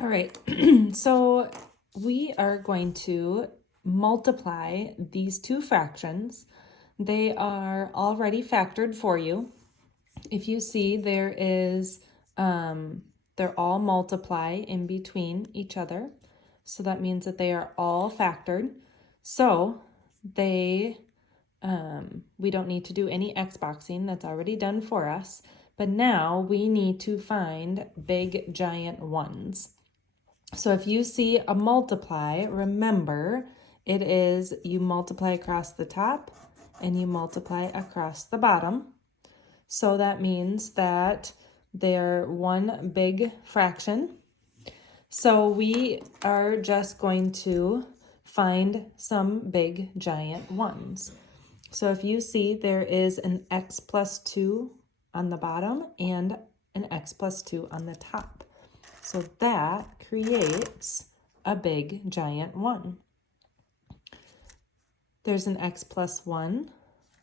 All right, so we are going to multiply these two fractions. They are already factored for you. If you see, there is, they're all multiply in between each other. So that means that they are all factored. So they, we don't need to do any Xboxing, that's already done for us. But now we need to find big giant ones. So if you see a multiply, remember it is you multiply across the top and you multiply across the bottom. So that means that they're one big fraction. So we are just going to find some big giant ones. So if you see, there is an x plus 2 on the bottom and an x plus 2 on the top. So that creates a big giant 1. There's an x plus 1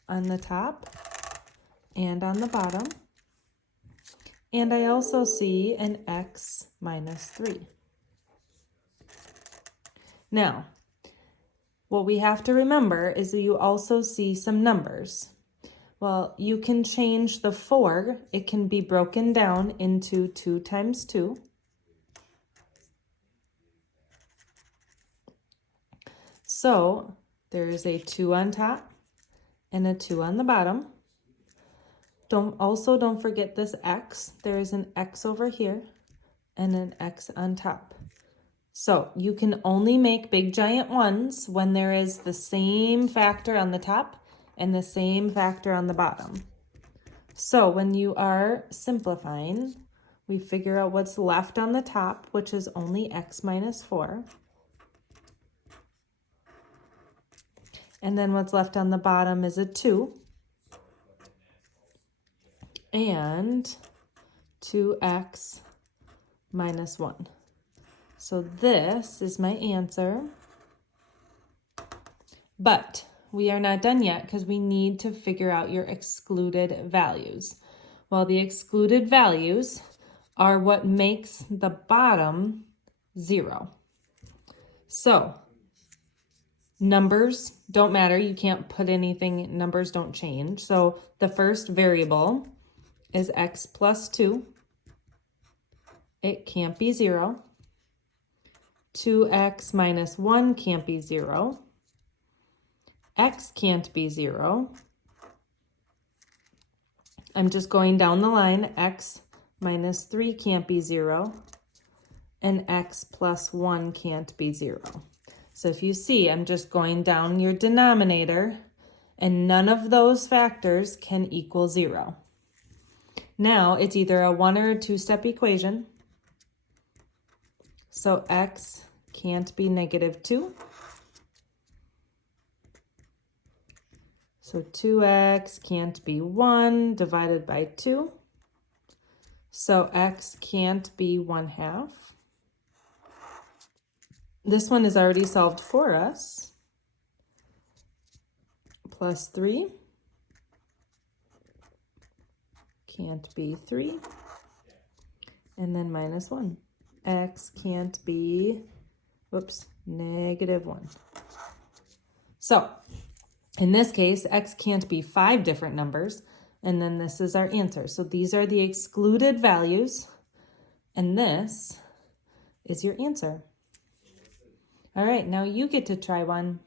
on the top and on the bottom. And I also see an x minus 3. Now, what we have to remember is that you also see some numbers. Well, you can change the 4. It can be broken down into 2 times 2. So there's a 2 on top and a 2 on the bottom. Don't forget this x. There is an x over here and an x on top. So you can only make big giant ones when there is the same factor on the top and the same factor on the bottom. So when you are simplifying, we figure out what's left on the top, which is only x minus 4. And then what's left on the bottom is a 2. And 2x minus 1. So this is my answer. But we are not done yet because we need to figure out your excluded values. Well, the excluded values are what makes the bottom 0. So numbers don't matter. You can't put anything, numbers don't change. So the first variable is x plus 2. It can't be 0. 2x minus 1 can't be 0. X can't be 0. I'm just going down the line. X minus 3 can't be 0. And x plus 1 can't be 0. So if you see, I'm just going down your denominator, and none of those factors can equal 0. Now it's either a 1 or a 2-step equation. So x can't be negative 2. So 2x can't be 1 divided by 2. So x can't be 1/2. This one is already solved for us. Plus 3 can't be 3. And then minus 1. X can't be, negative 1. So in this case, x can't be 5 different numbers. And then this is our answer. So these are the excluded values. And this is your answer. All right, now you get to try one.